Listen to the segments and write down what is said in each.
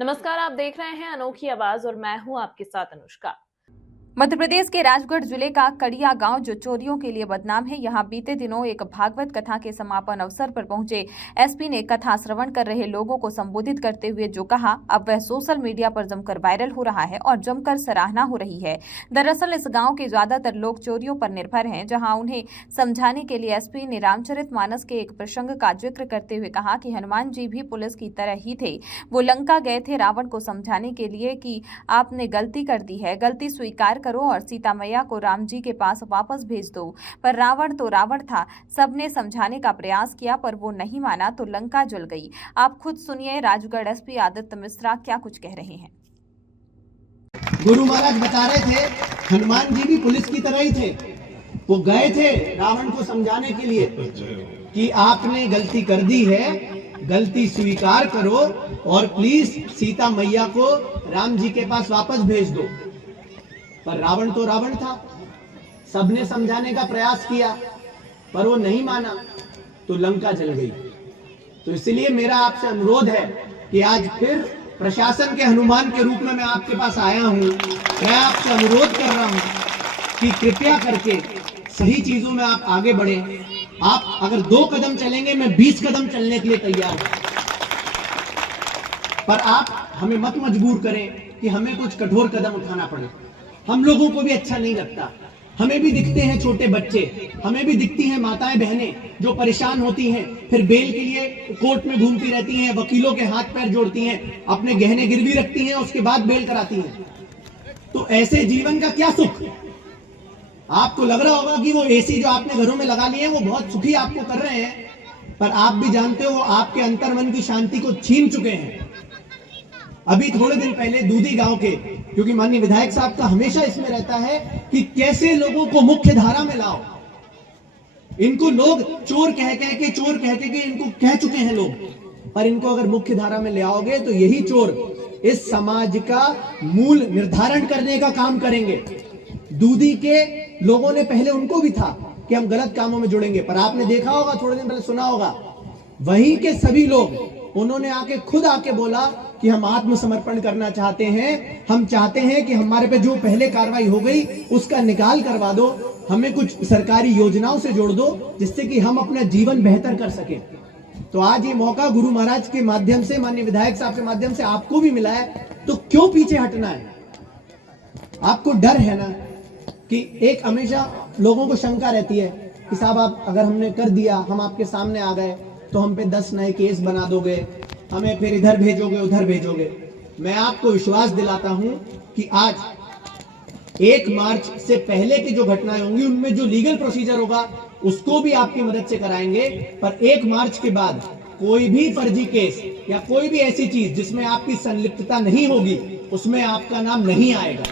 नमस्कार, आप देख रहे हैं अनोखी आवाज और मैं हूं आपके साथ अनुष्का। मध्य प्रदेश के राजगढ़ जिले का कड़िया गांव जो चोरियों के लिए बदनाम है, यहां बीते दिनों एक भागवत कथा के समापन अवसर पर पहुंचे एसपी ने कथा श्रवण कर रहे लोगों को संबोधित करते हुए जो कहा, अब वह सोशल मीडिया पर जमकर वायरल हो रहा है और जमकर सराहना हो रही है। दरअसल इस गांव के ज्यादातर लोग चोरियों पर निर्भर हैं, जहां उन्हें समझाने के लिए एसपी ने रामचरितमानस के एक प्रसंग का जिक्र करते हुए कहा कि हनुमान जी भी पुलिस की तरह ही थे। वो लंका गए थे रावण को समझाने के लिए कि आपने गलती कर दी है, गलती स्वीकार करो और सीता मैया को राम जी के पास वापस भेज दो। पर रावण तो रावण था, सबने समझाने का प्रयास किया पर वो नहीं माना तो लंका जल गई। आप खुद सुनिए राजगढ़ एसपी आदित्य मिश्रा क्या कुछ कह रहे हैं। गुरु महाराज बता रहे थे हनुमान जी भी पुलिस की तरह ही थे। वो गए थे रावण को समझाने के लिए कि आपने गलती कर दी है, गलती स्वीकार करो और प्लीज सीता मैया को राम जी के पास वापस भेज दो। पर रावण तो रावण था, सबने समझाने का प्रयास किया पर वो नहीं माना तो लंका जल गई। तो इसलिए मेरा आपसे अनुरोध है कि आज फिर प्रशासन के हनुमान के रूप में मैं आपके पास आया हूं। मैं आपसे अनुरोध कर रहा हूं कि कृपया करके सही चीजों में आप आगे बढ़े। आप अगर 2 कदम चलेंगे, मैं 20 कदम चलने के लिए तैयार हूं, पर आप हमें मत मजबूर करें कि हमें कुछ कठोर कदम उठाना पड़े। हम लोगों को भी अच्छा नहीं लगता। हमें भी दिखते हैं छोटे बच्चे, हमें भी दिखती हैं माताएं बहनें जो परेशान होती हैं, फिर बेल के लिए कोर्ट में घूमती रहती हैं, वकीलों के हाथ पैर जोड़ती हैं, अपने गहने गिरवी रखती हैं, उसके बाद बेल कराती हैं। तो ऐसे जीवन का क्या सुख। आपको लग रहा होगा कि वो एसी जो आपने घरों में लगा लिए हैं वो बहुत सुखी आपको कर रहे हैं, पर आप भी जानते हो आपके अंतर्मन की शांति को छीन चुके हैं। अभी थोड़े दिन पहले दूधी गांव के, क्योंकि माननीय विधायक साहब का हमेशा इसमें रहता है कि कैसे लोगों को मुख्य धारा में लाओ। इनको लोग चोर कह के इनको कह चुके हैं लोग, पर इनको अगर मुख्य धारा में ले आओगे तो यही चोर इस समाज का मूल निर्धारण करने का काम करेंगे। दूधी के लोगों ने पहले उनको भी था कि हम गलत कामों में जुड़ेंगे, पर आपने देखा होगा, थोड़े दिन पहले सुना होगा, वहीं के सभी लोग उन्होंने खुद आके बोला कि हम आत्मसमर्पण करना चाहते हैं। हम चाहते हैं कि हमारे पे जो पहले कार्रवाई हो गई उसका निकाल करवा दो, हमें कुछ सरकारी योजनाओं से जोड़ दो जिससे कि हम अपना जीवन बेहतर कर सकें। तो आज ये मौका गुरु महाराज के माध्यम से, माननीय विधायक साहब के माध्यम से आपको भी मिला है, तो क्यों पीछे हटना है। आपको डर है ना कि एक हमेशा लोगों को शंका रहती है कि साहब आप अगर हमने कर दिया, हम आपके सामने आ गए तो हम पे 10 नए केस बना दोगे, हमें फिर इधर भेजोगे उधर भेजोगे। मैं आपको विश्वास दिलाता हूं कि आज 1 मार्च से पहले की जो घटनाएं होंगी उनमें जो लीगल प्रोसीजर होगा उसको भी आपकी मदद से कराएंगे, पर 1 मार्च के बाद कोई भी फर्जी केस या कोई भी ऐसी चीज जिसमें आपकी संलिप्तता नहीं होगी उसमें आपका नाम नहीं आएगा।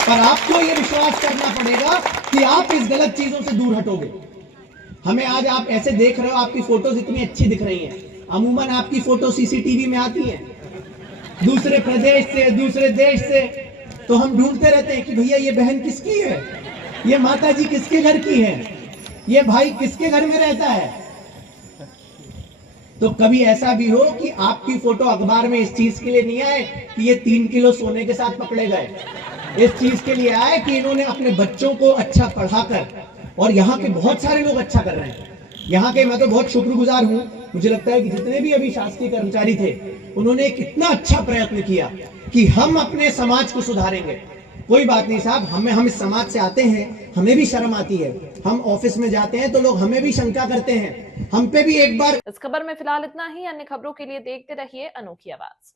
पर आपको यह विश्वास करना पड़ेगा कि आप इस गलत चीजों से दूर हटोगे। हमें आज आप ऐसे देख रहे हो, आपकी फोटोज इतनी अच्छी दिख रही हैं। अमूमन आपकी फोटो सीसीटीवी में आती है दूसरे प्रदेश से, दूसरे देश से, तो हम ढूंढते रहते हैं कि भैया ये बहन किसकी है, ये माता जी किसके घर की है, ये भाई किसके घर में रहता है। तो कभी ऐसा भी हो कि आपकी फोटो अखबार में इस चीज के लिए नहीं आए कि ये 3 किलो सोने के साथ पकड़े गए, इस चीज के लिए आए कि इन्होंने अपने बच्चों को अच्छा पढ़ाकर, और यहाँ के बहुत सारे लोग अच्छा कर रहे हैं यहाँ के। मैं तो बहुत शुक्रगुजार हूं, मुझे लगता है कि जितने भी अभी शासकीय कर्मचारी थे उन्होंने कितना अच्छा प्रयत्न किया कि हम अपने समाज को सुधारेंगे। कोई बात नहीं साहब, हम इस समाज से आते हैं, हमें भी शर्म आती है। हम ऑफिस में जाते हैं तो लोग हमें भी शंका करते हैं, हम पे भी एक बार। इस खबर में फिलहाल इतना ही। अन्य खबरों के लिए देखते रहिए अनोखी आवाज।